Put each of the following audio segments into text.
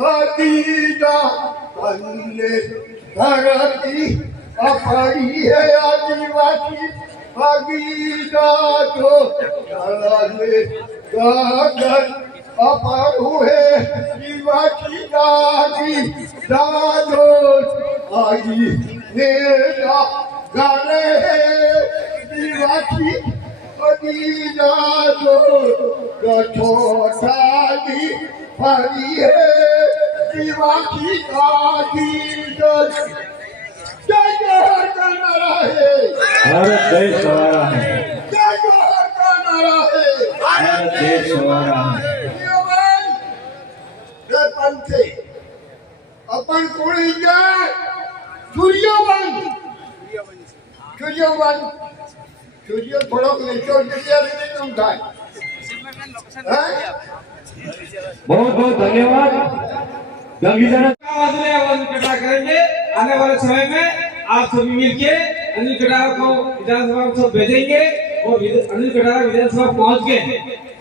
हदीदा कन्ने धरती अपनी है आदिवासी हदीदा तो चले गगन अपरू है आदिवासी दादी दादो आदि नेता गाने आदिवासी हदीदा तो गठोटादी हरी है आदिवासी दादी जय जोहर का नारा है भारत देश हमारा है जय जोहर का नारा है भारत देश हमारा है पंथे अपन कोणी जाय सूर्यवंश सूर्य थोड़ो नीचो जलिया नहीं तुम थाय बहुत बहुत धन्यवाद गंगीजन आवाज इकट्ठा करेंगे। आने वाले समय में आप सभी मिलके अनिल कटारा को विधानसभा में भेजेंगे और अनिल कटारा विधानसभा पहुंच के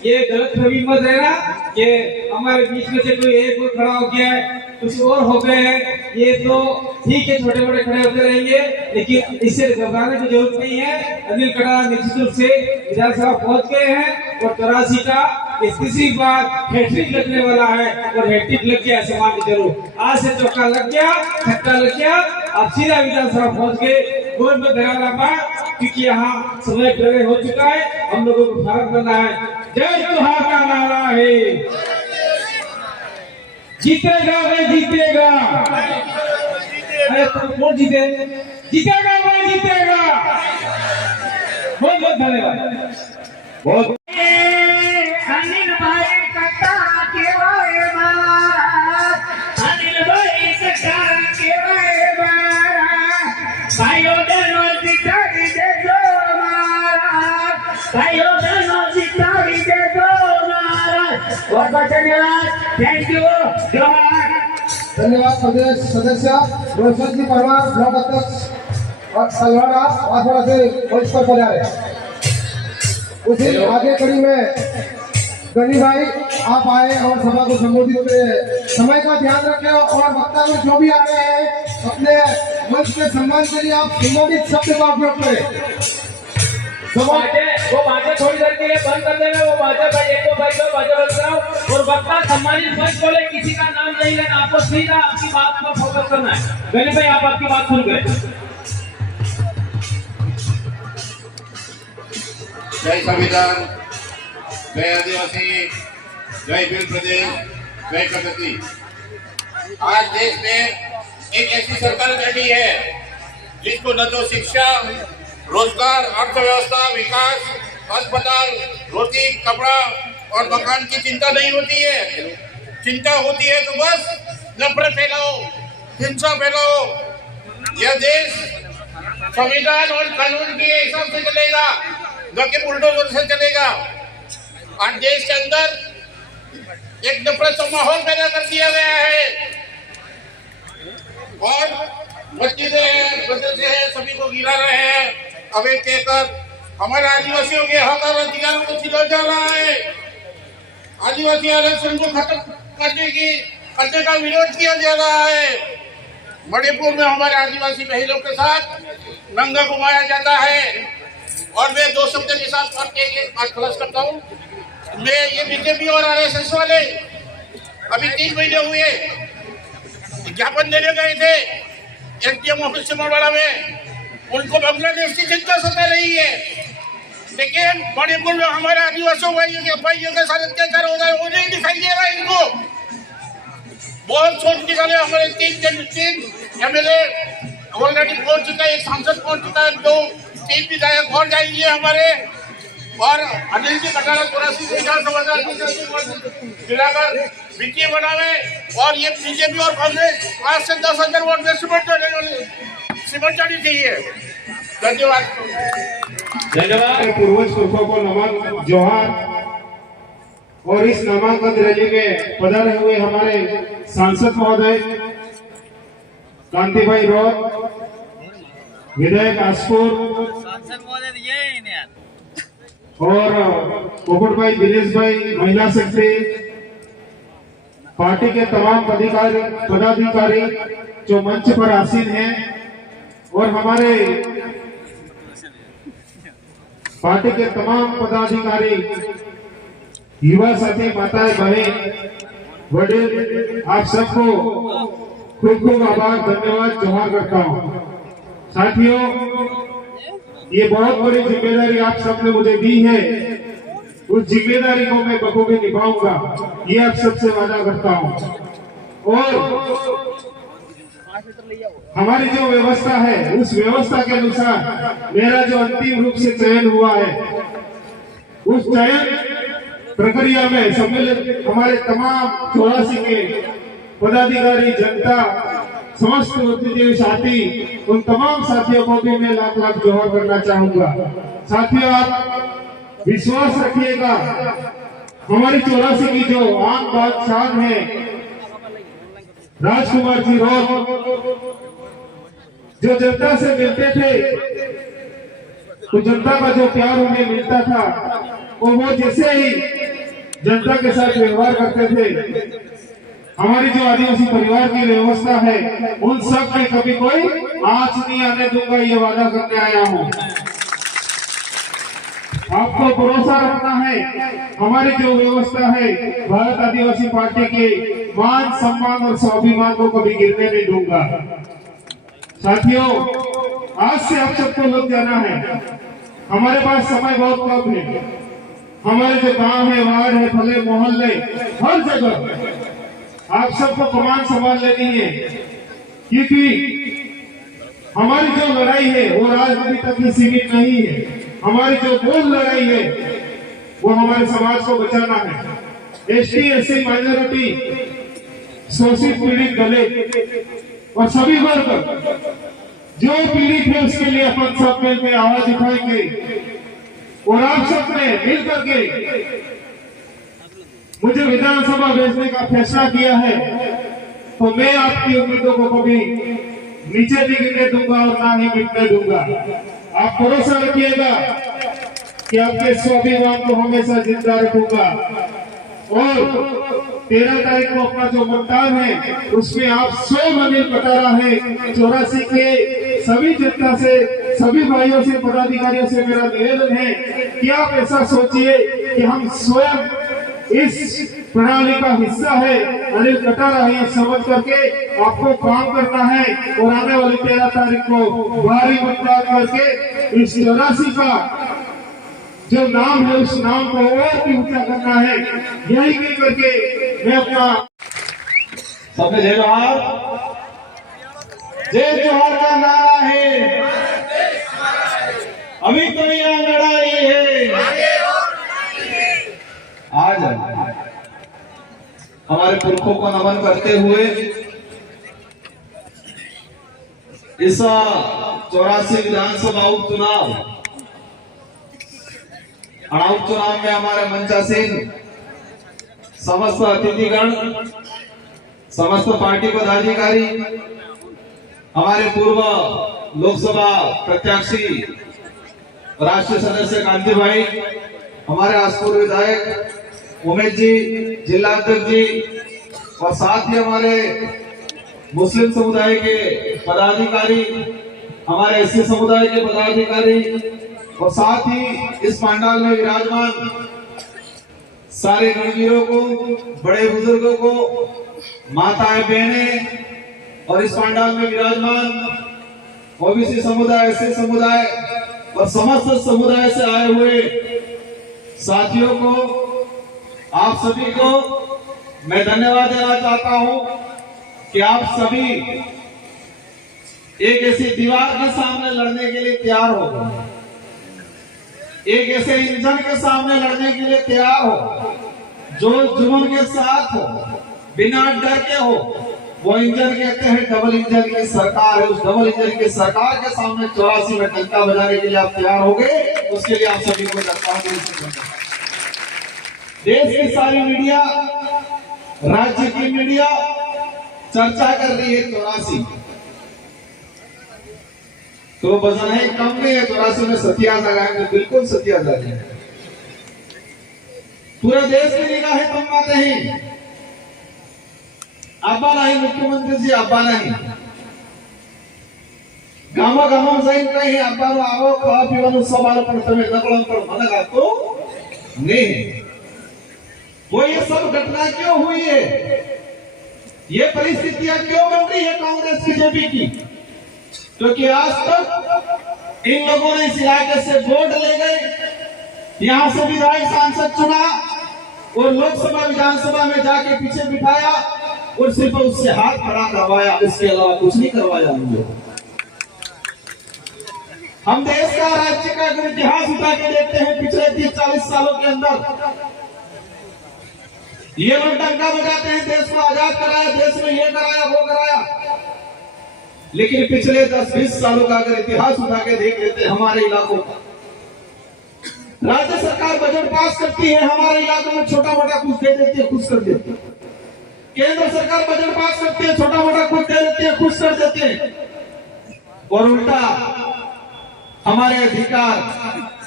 ये गलत फहमी मत रहना कि हमारे बीच में से कोई एक और खड़ा हो गया है कुछ और हो गए हैं। ये तो ठीक है छोटे मोटे खड़े होते रहेंगे लेकिन इससे घबराने की जरूरत नहीं है। अनिल कटारा निश्चित रूप से विधानसभा पहुंच गए हैं और 83 का इस तीसरी बार हैट्रिक लगने वाला है और हैट्रिक लग गया समान की जरूर आज से चौका लग गया छक्का लग गया अब सीधा विधानसभा पहुंच गए गोल में धराना पा क्योंकि यहाँ समय पहले हो चुका है हम लोगों को फर्क करना है। जय जोहार का नारा है जीतेगा भाई जीतेगा अरे तुम कौन जीते जीतेगा भाई जीतेगा बहुत बहुत धन्यवाद बहुत अनिल भाई कटारा केवाय मारा अनिल भाई कटारा केवाय मारा भाइयों बहनों जिताई दे दो मारा भाइयों बहनों जिताई दे दो मारा बहुत बहुत धन्यवाद थैंक यू जोहार धन्यवाद प्रदेश सदस्य रोशन जी परमार ब्लॉक अध्यक्ष और सलवाड़ा आसवाड़ा से मंच पर पधारे। उसी आगे कड़ी में गनी भाई आप आए और सभा को संबोधित करें। समय का ध्यान रखें और वक्ता लोग जो भी आ रहे हैं अपने मंच के सम्मान के लिए आप संबोधित शब्द का उपयोग करें। वो बातें थोड़ी देर के लिए बंद कर देना वो बातें भाई एक दो भाई दो बातें बंद कराओ और वक्ता सम्मानित मंच बोले किसी का नाम नहीं लेना आपको सीधा आपकी बात पर फोकस करना है। गनी भाई आप आपकी बात सुन गए। जय संविधान जय आदिवासी जय भील प्रदेश जय प्रगति। आज देश में एक ऐसी सरकार बैठी है जिसको न तो शिक्षा रोजगार अर्थव्यवस्था विकास अस्पताल रोटी कपड़ा और मकान की चिंता नहीं होती है। चिंता होती है तो बस नफरत फैलाओ हिंसा फैलाओ। यह देश संविधान और कानून के हिसाब से चलेगा न कि बुलडोजर से चलेगा। आज देश के अंदर एक नफरत का माहौल पैदा कर दिया गया है और मस्जिदें हैं मदरसे हैं सभी को गिरा रहे हैं। अब एक कहकर हमारे आदिवासियों के हक और अधिकारों को छिना जा रहा है। आदिवासी आरक्षण को खत्म करने का विरोध किया जा रहा है। मणिपुर में हमारे आदिवासी बहनों के साथ नंगा घुमाया जाता है और मैं दो शब्द के साथ बात खलास करता हूँ। मैं ये बीजेपी और आरएसएस वाले अभी 3 महीने हुए ज्ञापन देने गए थे एसडीएम ऑफिस सिमरवाड़ा में। उनको बांग्लादेश की चिंता सता रही है लेकिन मणिपुर में हमारे आदिवासियों भाइयों के साथ अत्याचार हो रहा है वो नहीं दिखाई दे रहा है इनको। बहुत सोच निकाले हमारे 3 एमएलए ऑलरेडी पहुंच चुका है एक सांसद पहुंच चुका है 2-3 विधायक और जाएंगे हमारे और अनिल जी कटारा 84 मिलाकर विजय बनावे और ये बीजेपी और कांग्रेस 5 से 10,000 वोट में सिमट जानी चाहिए। धन्यवाद। पूर्वज पुरखों को नमन जोहार। और इस नामांकन रैली में पधारे हुए हमारे सांसद महोदय कांति भाई रॉय विधायक आसपुर और पोपट भाई दिनेश भाई महिला सेक्रेटरी पार्टी के तमाम पदाधिकारी जो मंच पर आसीन हैं और हमारे पार्टी के तमाम पदाधिकारी, युवा साथी, माताएं, बहन, वडील, आप सबको खूब खूब आभार, धन्यवाद, जोहार करता हूँ। साथियों, ये बहुत बड़ी जिम्मेदारी आप सबने मुझे दी है, उस जिम्मेदारी को मैं बखूबी निभाऊंगा, ये आप सबसे वादा करता हूँ। और हमारी जो व्यवस्था है, उस व्यवस्था के अनुसार मेरा जो अंतिम रूप से चयन हुआ है, उस चयन प्रक्रिया में सम्मिलित हमारे तमाम 84 के पदाधिकारी, जनता, समस्त बुद्धिजीवी साथी, उन तमाम साथियों को भी मैं लाख लाख जोहार करना चाहूंगा। साथियों, आप विश्वास रखिएगा, हमारी 84 की जो आम बात शान है, राजकुमार जी रोड जो जनता से मिलते थे, तो जनता का जो प्यार उन्हें मिलता था, वो जैसे ही जनता के साथ व्यवहार करते थे, हमारी जो आदिवासी परिवार की व्यवस्था है, उन सब में कभी कोई आंच नहीं आने दूंगा, ये वादा करके आया हूँ। आपको भरोसा रखना है, हमारी जो व्यवस्था है, भारत आदिवासी पार्टी के मान, सम्मान और स्वाभिमान को कभी गिरने नहीं दूंगा। साथियों, आज से आप सबको लग जाना है, हमारे पास समय बहुत कम है। हमारे जो गांव है, वार्ड है, फले मोहल्ले, हर जगह आप सबको कमान संभाल लेनी है, क्योंकि हमारी जो लड़ाई है वो राजनीति तक ही सीमित नहीं है। हमारी जो मूल लड़ाई है वो हमारे समाज को बचाना है। एसटी, एससी, माइनॉरिटी, शोषित, पीड़ित, दलित और सभी वर्ग जो पीड़ित है, उसके लिए अपन सब मिलकर आवाज उठाएंगे। और आप सबने मिल करके मुझे विधानसभा भेजने का फैसला किया है, तो मैं आपकी उम्मीदों को कभी नीचे नहीं गिरने दूंगा और ना ही मिटने दूंगा। आप भरोसा रखिएगा कि आपके स्वाभिमान को हमेशा जिंदा रखूंगा। और 13 तारीख को अपना जो मतदान है, उसमें आप स्वयं अनिल कटारा है, 84 के सभी जनता से, सभी भाइयों से, पदाधिकारियों से मेरा निवेदन है कि आप ऐसा सोचिए कि हम स्वयं इस प्रणाली का हिस्सा है, अनिल कटारा है, समझ करके आपको काम करना है। और आने वाली 13 तारीख को भारी मतदान करके इस 84 का जो नाम है, उस नाम को और भी ऊंचा करना है। यही कह करके मैं अपना सबने जय जोहार, जय जोहार का नारा है, अभी तो यहाँ लड़ाई है। आज हमारे पुरखों को नमन करते हुए इस 84 विधानसभा उपचुनाव में हमारे मंचासीन समस्त अतिथिगण, समस्त पार्टी पदाधिकारी, हमारे पूर्व लोकसभा प्रत्याशी राष्ट्रीय सदस्य कांति भाई, हमारे आसपुर विधायक उमेश जी, जिला अध्यक्ष जी, और साथ ही हमारे मुस्लिम समुदाय के पदाधिकारी, हमारे एससी समुदाय के पदाधिकारी, और साथ ही इस पंडाल में विराजमान सारे रणवीरों को, बड़े बुजुर्गों को, माताएं, बहनें, और इस पंडाल में विराजमान ओबीसी समुदाय, एससी समुदाय और समस्त समुदाय से आए हुए साथियों को, आप सभी को मैं धन्यवाद देना चाहता हूं कि आप सभी एक ऐसी दीवार के सामने लड़ने के लिए तैयार हो, एक ऐसे इंजन के सामने लड़ने के लिए तैयार हो जो जुनून के साथ हो, बिना डर के हो। वो इंजन कहते हैं डबल इंजन की सरकार है। उस डबल इंजन की सरकार के सामने 84 में डंका बजाने के लिए आप तैयार हो गए, उसके लिए आप सभी को देश की सारी मीडिया, राज्य की मीडिया चर्चा कर रही है 84, तो वजन है कम नहीं है। 84 में सत्या जगाएंगे, बिल्कुल सत्या जगाएंगे। पूरे देश की निगाहें तुम आते हैं आबा नाही मुख्यमंत्रीजी आबा नाही ગામમાં જઈને કઈ આબાનો આવો ખાવા પીવાનું સબ આલો પણ તમે નકળો પર મને લાગતો नहीं। वो ये सब घटना क्यों हुई है, ये परिस्थितियां क्यों बन रही है कांग्रेस बीजेपी की? क्योंकि आज तक इन लोगों ने इस इलाके से वोट ले गए, यहाँ से विधायक सांसद चुना और लोकसभा विधानसभा में जाके पीछे बिठाया और सिर्फ उससे हाथ खड़ा करवाया, इसके अलावा कुछ नहीं करवाया हम लोग। हम देश का राज्य का अगर इतिहास उठा के देखते हैं पिछले 30-40 सालों के अंदर, ये लोग डंका बजाते हैं देश को आजाद कराया, देश में ये कराया वो कराया, लेकिन पिछले 10-20 सालों का अगर इतिहास उठा के देख लेते हैं हमारे इलाकों का, राज्य सरकार बजट पास करती है, हमारे इलाकों में छोटा मोटा कुछ दे देती है, खुश कर देती है। केंद्र सरकार बजट पास करती है, छोटा मोटा कुछ दे देती है, खुश कर देते हैं, और उल्टा हमारे अधिकार,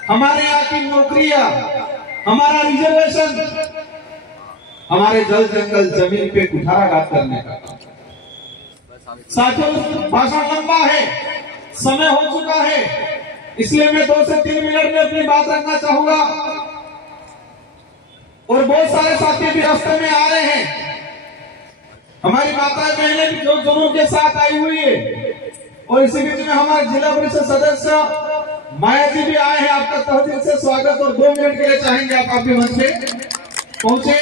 हमारे यहाँ की नौकरियां, हमारा रिजर्वेशन, हमारे जल जंगल जमीन पे कुठाराघात करने का काम। साथियों भाषण लंबा है, समय हो चुका है, इसलिए मैं 2 से 3 मिनट में अपनी बात रखना चाहूंगा। और बहुत सारे साथी भी रास्ते में आ रहे हैं, हमारी माताएं बहनें भी जो जुनून के साथ आई हुई है, और इसी बीच में हमारे जिला परिषद सदस्य माया जी भी आए हैं, आपका तहे दिल से स्वागत। और 2 मिनट के लिए चाहेंगे आप आपके मंच पे पहुंचे।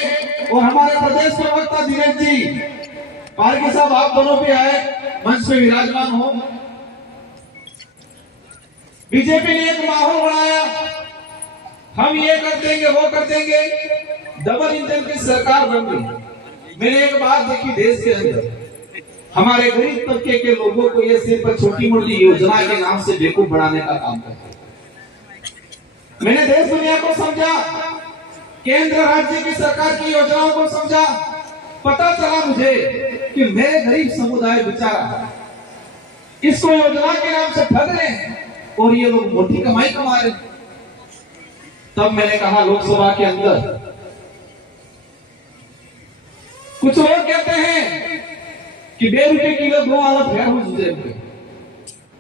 और हमारे प्रदेश प्रवक्ता दिनेश जी पारगी साहब, आप दोनों भी आए, मंच पे विराजमान हो। बीजेपी ने एक माहौल बनाया, हम ये कर देंगे वो कर देंगे, डबल इंजन की सरकार बन गई। मैंने एक बात देखी देश के अंदर, हमारे गरीब तबके के लोगों को ये सिर्फ छोटी मोटी योजना के नाम से बेवकूफ बनाने का काम करते हैं। मैंने देश दुनिया को समझा, केंद्र राज्य की सरकार की योजनाओं को समझा, पता चला मुझे कि मेरे गरीब समुदाय बेचारा इसको योजना के नाम से ठग रहे हैं और ये लोग मोटी कमाई कमा रहे हैं। तब मैंने कहा लोकसभा के अंदर कुछ लोग कहते हैं कि 1.5 रुपए किलो गो आलत है मुझे,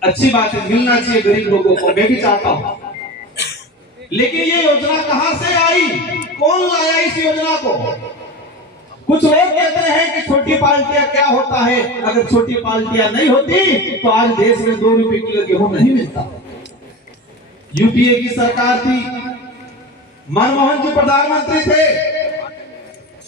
अच्छी बात है, मिलना चाहिए गरीब लोगों को, मैं भी चाहता हूं, लेकिन ये योजना कहां से आई, कौन लाया इस योजना को? कुछ लोग कहते हैं कि छोटी पार्टियां क्या होता है, अगर छोटी पार्टियां नहीं होती तो आज देश में 2 रुपए किलो गेहूं नहीं मिलता। यूपीए की सरकार थी, मनमोहन जी प्रधानमंत्री थे,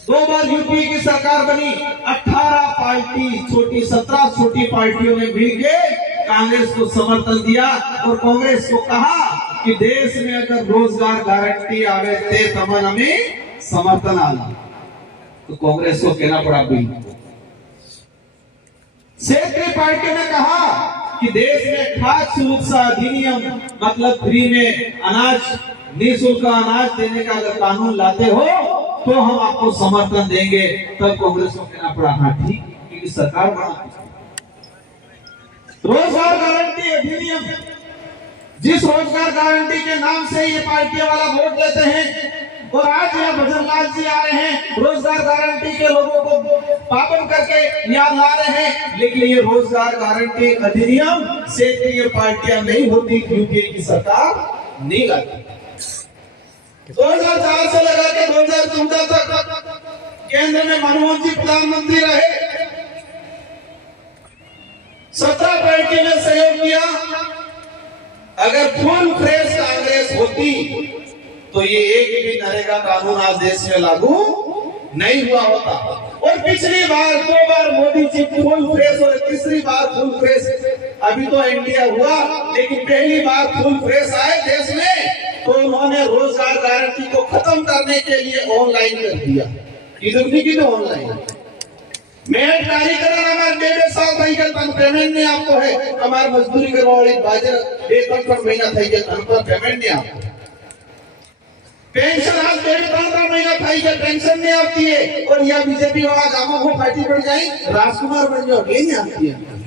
2 बार यूपीए की सरकार बनी, 18 पार्टी छोटी 17 छोटी पार्टियों ने मिलकर कांग्रेस को समर्थन दिया और कांग्रेस को कहा कि देश में अगर रोजगार गारंटी आवे ते तमन हमें समर्थन आना, तो कांग्रेस को कहना पड़ा बिल। क्षेत्रीय पार्टी ने कहा कि देश में खाद्य सुरक्षा अधिनियम मतलब फ्री में अनाज, निःशुल्क अनाज देने का अगर कानून लाते हो तो हम आपको समर्थन देंगे। तब कांग्रेस को कहना पड़ा हाँ ठीक, क्योंकि सरकार बना। रोजगार गारंटी अधिनियम, जिस रोजगार गारंटी के नाम से ये पार्टी वाला वोट लेते हैं, और आज यहाँ भजन लाल जी आ रहे हैं, रोजगार गारंटी के लोगों को पाबंद करके याद ला रहे हैं, लेकिन ये रोजगार गारंटी अधिनियम क्षेत्रीय पार्टियां नहीं होती, क्योंकि की सरकार नहीं लाती। 2004 से लगा के 2014 तक केंद्र में मनमोहन जी प्रधानमंत्री रहे, 17 पार्टी ने सहयोग किया। अगर फुल फ्रेश कांग्रेस होती तो ये एक भी नरेगा कानून आज देश में लागू नहीं हुआ होता। और पिछली बार 2 बार मोदी जी फुल फ्रेश और तीसरी बार फुल फ्रेश, अभी तो इंडिया हुआ, लेकिन पहली बार फुल फ्रेश आए देश में तो उन्होंने रोजगार गारंटी को खत्म करने के लिए ऑनलाइन कर दिया। इधर नहीं की तो ऑनलाइन मेहनत कार्यक्रम हमारे 1.5 साल થઈ ગયા તન પેમેન્ટ નહીં આપતો है, हमार मजदूरी કરવા वाली बाजार 1-3 महीना થઈ ગયા તન पर पेमेंट नहीं आपको, पेंशन आज 1.5 महीना થઈ ગયા पेंशन नहीं आती है, और यह बीजेपी वाला गांव को पार्टी बढ़ जाए राजकुमार बन जाओ, ये नहीं आती है।